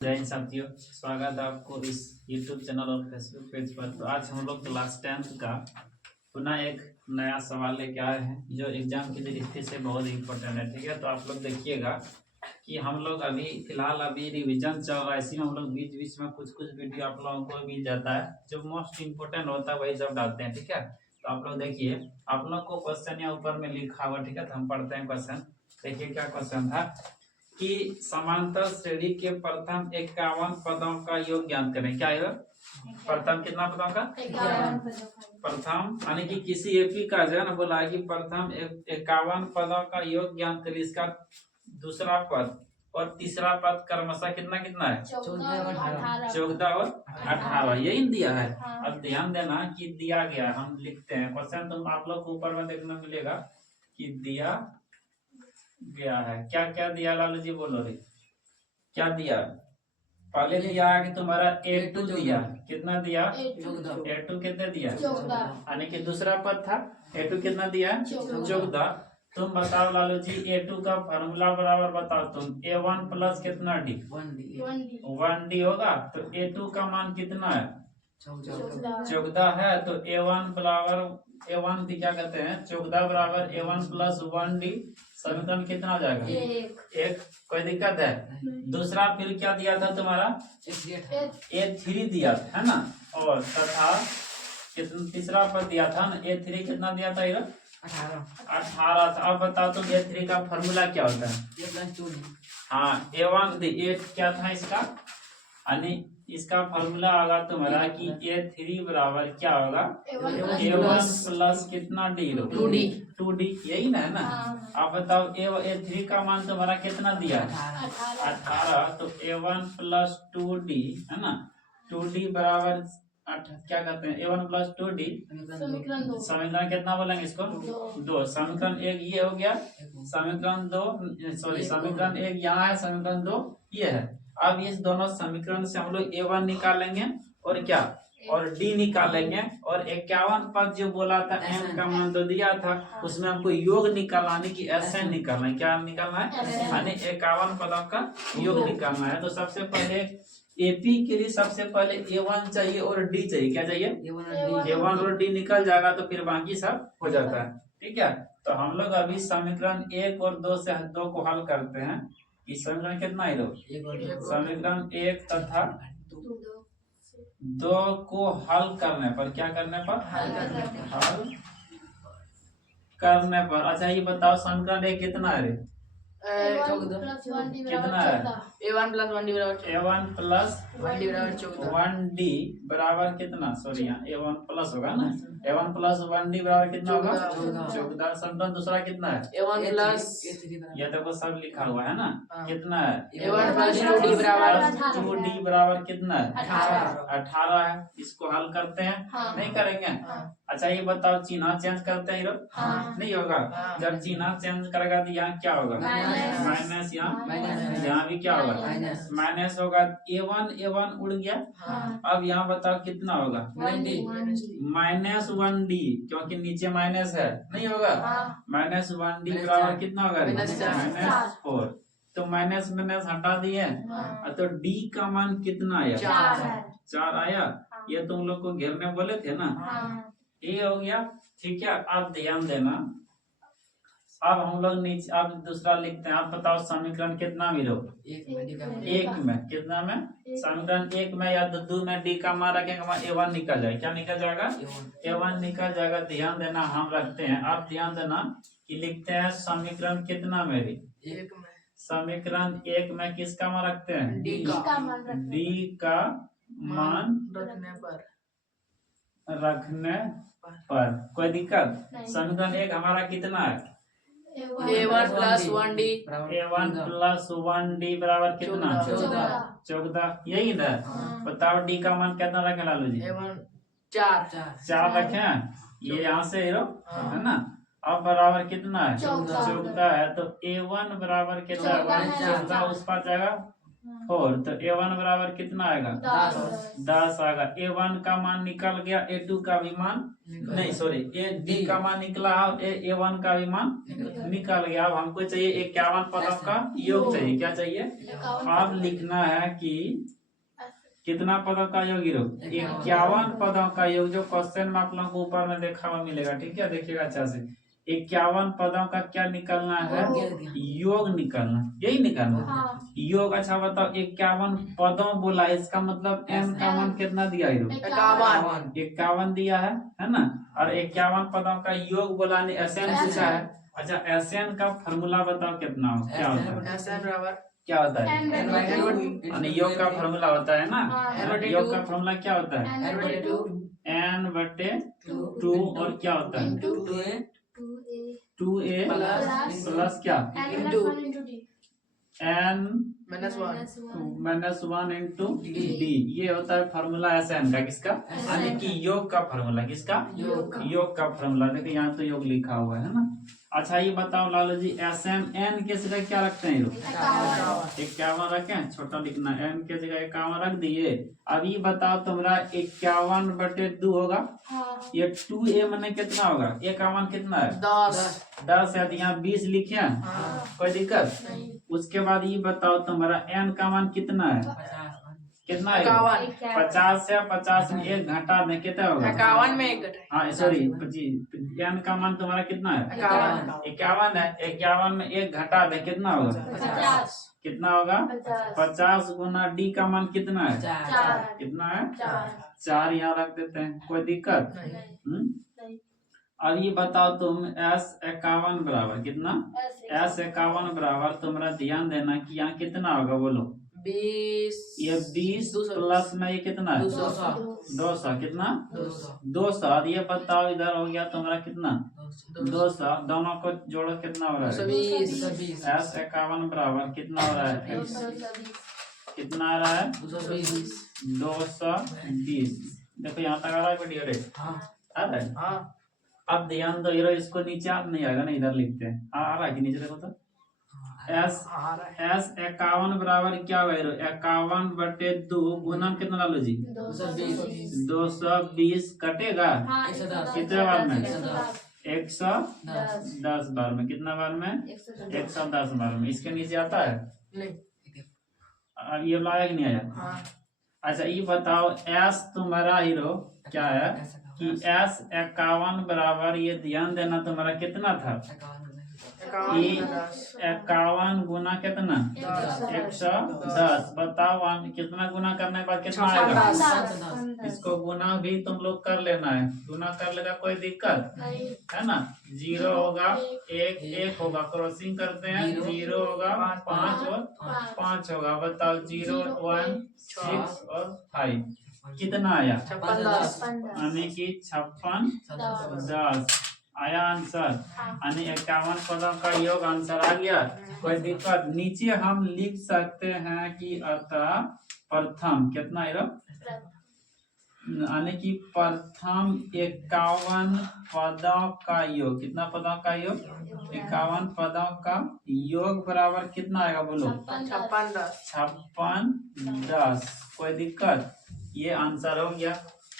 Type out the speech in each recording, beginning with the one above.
जय हिंद साथियों, स्वागत है आपको इस YouTube चैनल और Facebook पेज पर। तो आज हम लोग क्लास 10th का पुनः एक नया सवाल लेके आए हैं जो एग्जाम की दृष्टि से बहुत इम्पोर्टेंट है। ठीक है, तो आप लोग देखिएगा कि हम लोग अभी फिलहाल रिवीजन चल रहा है, इसी में हम लोग बीच बीच में कुछ कुछ वीडियो आप लोगों को मिल जाता है, जो मोस्ट इम्पोर्टेंट होता है वही सब डालते हैं। ठीक है, तो आप लोग देखिए, आप लोग को क्वेश्चन यहाँ ऊपर में लिखा हुआ। ठीक है, तो हम पढ़ते हैं क्वेश्चन। देखिए क्या क्वेश्चन था कि समांतर श्रेणी के प्रथम 51 पदों का योग ज्ञात करें। क्या है प्रथम कितना पदों का? प्रथम यानी कि किसी एपी का जो है ना, बोला है कि प्रथम 51 पदों का योग ज्ञात करें। इसका दूसरा पद और तीसरा पद क्रमशः कितना कितना है? 14 और 18 यही दिया है। अब ध्यान देना कि दिया गया, हम लिखते हैं क्वेश्चन, तुम आप लोग को ऊपर में देखने मिलेगा कि दिया गया है। क्या क्या दिया लालू जी, बोलो रे क्या दिया? पहले दिया है कि तुम्हारा A2 दिया, कितना दिया? A2 कितने दिया? यानी कि दूसरा पद था A2 कितना दिया? 14। तुम बताओ लालू जी, A2 का फार्मूला बराबर बताओ तुम। A1 प्लस कितना D? 1D होगा। तो A2 का मान कितना है? 14 है। तो A1 बराबर A1 क्या कहते हैं? 14 बराबर A1 प्लस 1D। समीकरण कितना हो जाएगा? एक। कोई दिक्कत है? दूसरा फिर क्या दिया था तुम्हारा? A3 दिया था, है ना। और तथा कितना तीसरा पद दिया था ना, A3 कितना दिया था? 18 था। अब बताओ तुम A3 का फॉर्मूला क्या होता है? हाँ, A1 क्या था इसका? यानी इसका फॉर्मूला होगा तुम्हारा कि A3 बराबर क्या होगा? A1 प्लस कितना D? 2D यही ना है ना। आप बताओ A3 का मान तुम्हारा कितना दिया? 18। तो A1 प्लस 2D है ना। 2D बराबर क्या कहते हैं? A1 प्लस 2D समीकरण कितना बोलेंगे इसको? 2। समीकरण एक ये हो गया, समीकरण 2 सॉरी समीकरण एक यहाँ है, समीकरण 2 ये है। अब इस दोनों समीकरण से हम लोग A1 निकालेंगे और क्या और D निकालेंगे। और 51 पद जो बोला था n का मान तो दिया था, उसमें हमको योग निकालने की SN निकालना है। क्या निकालना है? यानी 51 पदों का योग निकालना है। तो सबसे पहले AP के लिए सबसे पहले A1 चाहिए और D चाहिए। क्या चाहिए? A1 और D निकल जाएगा तो फिर बाकी सब हो जाता है। ठीक है, तो हम लोग अभी समीकरण 1 और 2 से 2 को हल करते हैं। इस समीकरण कितना है? समीकरण 1 तथा 2 को हल करने पर, क्या करने पर? हल करने पर। अच्छा ये बताओ, समीकरण 1 कितना है? कितना है? A1 प्लस 1D बराबर कितना? सॉरी यहाँ A1 प्लस होगा ना। A1 प्लस 1D बराबर कितना होगा? 14। समीकरण दूसरा कितना है? A1 प्लस, ये देखो सब लिखा हुआ है ना। कितना है? A1 प्लस 2D बराबर कितना है? 18 है। इसको हल करते हैं? नहीं करेंगे? अच्छा ये बताओ, चिन्ह चेंज करते हैं? नहीं होगा। जब चिन्ह चेंज करेगा तो यहाँ क्या होगा? माइनस। यहाँ भी क्या होगा? माइनस होगा। A1 उड़ गया। अब यहाँ बताओ कितना होगा? माइनस 1D, क्योंकि नीचे माइनस है, नहीं होगा। माइनस 1D बराबर कितना होगा? माइनस 4। तो माइनस माइनस हटा दिए, तो D का मान कितना आया? 4 आया। ये तुम लोग को घेरने बोले थे ना। ये हो गया। ठीक है, आप ध्यान देना। अब हम लोग नीचे अब दूसरा लिखते हैं। आप बताओ समीकरण कितना मिलो? एक में कितना में? समीकरण 1 में या 2 में D का मान रखेंगे, वहाँ A1 निकल जाएगा। क्या निकल जाएगा? A1 निकल जाएगा। ध्यान देना, हम रखते हैं। आप ध्यान देना कि लिखते हैं समीकरण कितना में? समीकरण 1 में किसका मान रखते हैं? D का मान रखने पर। कोई दिक्कत? समीकरण 1 हमारा कितना है? A1 प्लस 1D बराबर कितना? 14 यही ना। बताओ D का मान कितना रखें लालू जी? 4 रखें। ये यहाँ से है ना। अब बराबर कितना है? 14 है। तो A1 बराबर कितना? 14 उस पर जाएगा 4 तो A1 बराबर कितना आएगा 10 आएगा। A1 का मान निकल गया, A2 का भी मान नहीं सॉरी A का मान निकला और A1 का भी मान निकल गया। अब हमको चाहिए 51 पदों का योग चाहिए। क्या चाहिए? अब लिखना है कि कितना पदों का योग हीरो 51 पदों का योग, जो क्वेश्चन में आप लोगों को ऊपर में देखा हुआ मिलेगा। ठीक है, देखिएगा अच्छा से। 51 पदों का क्या निकलना है? योग निकलना, यही निकलना योग। अच्छा बताओ 51 पदों बोला, इसका मतलब m का मान कितना दिया हीरो 51 दिया है ना। और 51 पदों का योग बोला नहीं, SN पूछा है। अच्छा SN का फॉर्मूला बताओ कितना हो, क्या होता है? क्या होता है? यानी योग का फॉर्मूला होता है ना। योग का फॉर्मूला क्या होता है? n/2 और क्या होता है 2a प्लस क्या n -1 इंटू डी। ये होता है फॉर्मूला SN का। किसका? यानी कि योग का फॉर्मूला। किसका? योग का फॉर्मूला। देखिए यहाँ तो योग लिखा हुआ है ना। अच्छा ये बताओ लालू जी, SN n के जगह क्या रखते हैं? 51 रखें, छोटा लिखना, n के जगह 51 रख दिए। अब ये बताओ तुम्हारा 51/2 होगा। ये 2a मैंने कितना होगा? 51 कितना है? 10 है, तो यहाँ 20 लिखे। कोई दिक्कत? उसके बाद ये बताओ तुम्हारा n का मान कितना है? कितना है? 50 है। 50 में 1 घटा दें, कितना होगा? 51 में 1 घटा। हाँ सॉरी, n का मान तुम्हारा कितना है? 51 है। 51 में 1 घटा दें, कितना होगा? 50। कितना होगा? 50 गुना d का मान कितना है? 4। कितना है? 4 यहाँ रख देते हैं। कोई दिक्कत? अब ये बताओ तुम S51 बराबर कितना? S51 बराबर तुम्हारा ध्यान देना कि यहाँ कितना होगा, बोलो। 20। ये 20 प्लस में ये कितना है? 200। कितना? 200। ये बताओ इधर हो गया तुम्हारा कितना? 200। दोनों को जोड़ो, कितना हो रहा है? 220। S51 बराबर कितना हो रहा है? कितना आ रहा है? 220। देखो यहाँ तक आ रहा है वीडियो रे? आ रहा है। अब ध्यान दो, इसको नीचे आप नहीं आएगा ना, इधर लिखते हैं। आ रहा है कि नीचे? देखो तो S51 बराबर क्या हुआ? 51/2 गुना कितना डालो जी? 220 कटेगा कितने बार में? 110 बार में। कितना बार में? 110 बार में। इसके नीचे आता है नहीं? अब ये लाया कि नहीं आया? अच्छा ये बताओ S तुम्हारा हीरो क्या है कि S51 बराबर, ये ध्यान देना, तुम्हारा कितना था? 51 गुना कितना? 110। बताओ कितना गुना करने के बाद कितना आएगा? इसको गुना भी तुम लोग कर लेना है, गुना कर लेगा, कोई दिक्कत है ना। 0 होगा, 1 होगा, क्रॉसिंग करते हैं, 0 होगा, 5 और 5 होगा। बताओ 0 1 6 और 5 कितना आया? 56। यानी कि 56 10 आया आंसर। यानी 51 पदों का योग आंसर आ गया। कोई दिक्कत? नीचे हम लिख सकते हैं कि अतः प्रथम कितना है? यानी कि प्रथम 51 पदों का योग। कितना पदों का योग? 51 पदों का योग बराबर कितना आएगा, बोलो? 56 10। कोई दिक्कत? ये आंसर हो गया।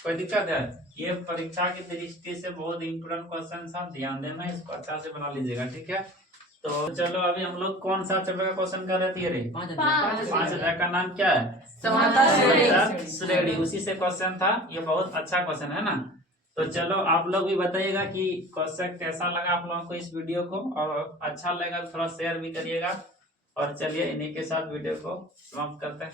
कोई दिक्कत है? ये परीक्षा की दृष्टि से बहुत इंपोर्टेंट क्वेश्चन था, ध्यान देना, इसको अच्छा से बना लीजिएगा। ठीक है, तो चलो अभी हम लोग कौन सा चैप्टर का क्वेश्चन कर रहे थे? 5 अध्याय का नाम क्या है? श्रेणी। उसी से क्वेश्चन था। ये बहुत अच्छा क्वेश्चन है ना। तो चलो आप लोग भी बताइएगा कि क्वेश्चन कैसा लगा आप लोगों को इस वीडियो को, और अच्छा लगा तो थोड़ा शेयर भी करिएगा। और चलिए इन्हीं के साथ वीडियो को समाप्त करते हैं।